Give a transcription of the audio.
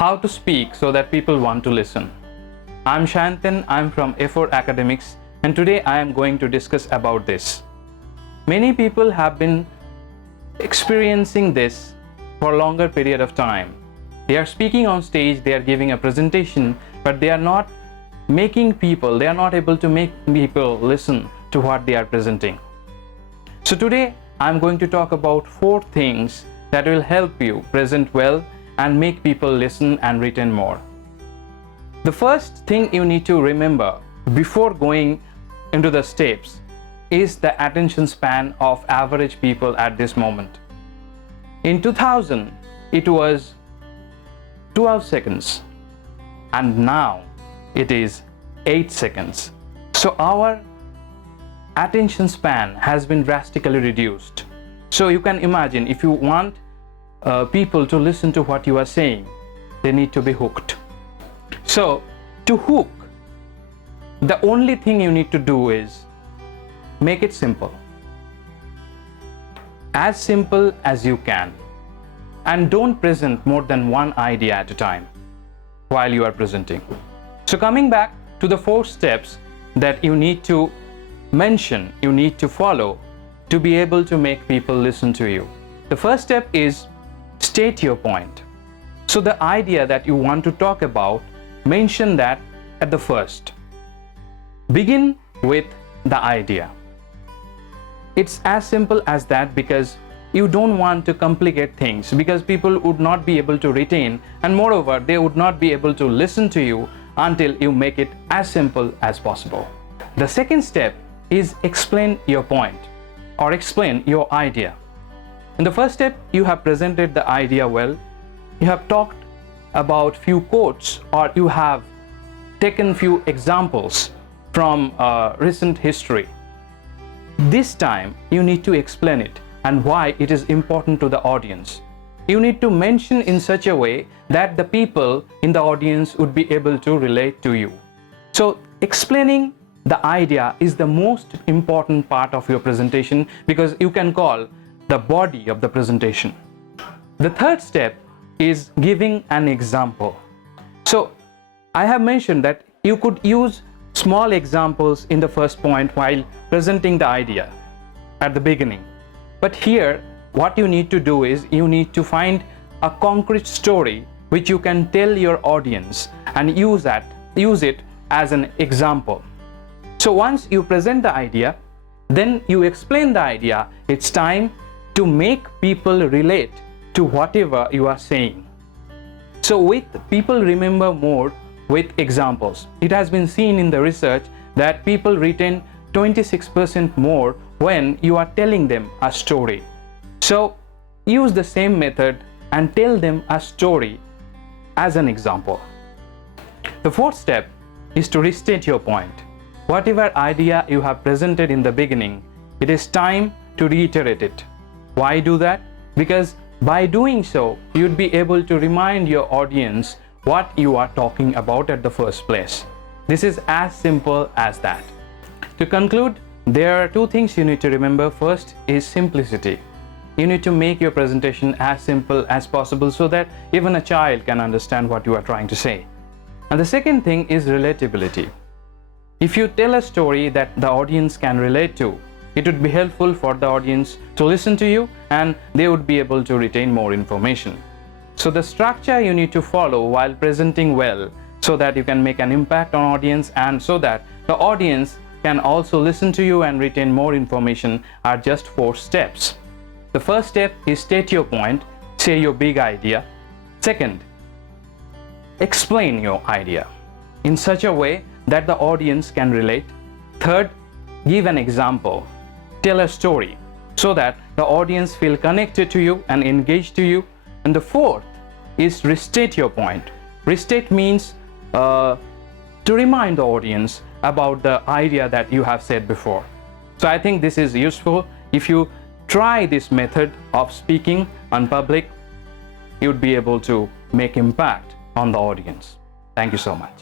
how to speak so that people want to listen. I'm Shantan, I'm from A4 Academics, and today I am going to discuss about this. Many people have been experiencing this for a longer period of time. They are speaking on stage, they are giving a presentation, but they are not able to make people listen to what they are presenting. So today I'm going to talk about 4 things that will help you present well and make people listen and retain more. The first thing you need to remember before going into the steps is the attention span of average people at this moment. In 2000, it was 12 seconds, and now it is 8 seconds. So our attention span has been drastically reduced. So you can imagine, if you want people to listen to what you are saying, they need to be hooked. So to hook, the only thing you need to do is make it simple. As simple as you can. And don't present more than one idea at a time while you are presenting. So coming back to the 4 steps that you need to mention, you need to follow to be able to make people listen to you. The first step is state your point. So the idea that you want to talk about, mention that at the first. Begin with the idea. It's as simple as that, because you don't want to complicate things, because people would not be able to retain, and moreover they would not be able to listen to you until you make it as simple as possible. The second step is explain your point or explain your idea. In the first step, you have presented the idea well, you have talked about few quotes, or you have taken few examples from recent history. This time you need to explain it and why it is important to the audience. You need to mention in such a way that the people in the audience would be able to relate to you. So explaining the idea is the most important part of your presentation, because you can call the body of the presentation. The third step is giving an example. So I have mentioned that you could use small examples in the first point while presenting the idea at the beginning. But here, what you need to do is you need to find a concrete story which you can tell your audience and use it as an example. So once you present the idea, then you explain the idea. It's time to make people relate to whatever you are saying. So with people remember more with examples. It has been seen in the research that people retain 26% more when you are telling them a story. So use the same method and tell them a story as an example. The fourth step is to restate your point. Whatever idea you have presented in the beginning, it is time to reiterate it. Why do that? Because by doing so, you'd be able to remind your audience what you are talking about at the first place. This is as simple as that. To conclude, there are 2 things you need to remember. First is simplicity. You need to make your presentation as simple as possible so that even a child can understand what you are trying to say. And the second thing is relatability. If you tell a story that the audience can relate to, it would be helpful for the audience to listen to you, and they would be able to retain more information. So the structure you need to follow while presenting well, so that you can make an impact on audience and so that the audience can also listen to you and retain more information, are just 4 steps. The first step is state your point, say your big idea. Second, explain your idea in such a way that the audience can relate. Third, give an example, tell a story so that the audience feel connected to you and engaged to you. And the fourth is restate your point. Restate means to remind the audience about the idea that you have said before. So I think this is useful. If you try this method of speaking on public, you'd be able to make impact on the audience. Thank you so much.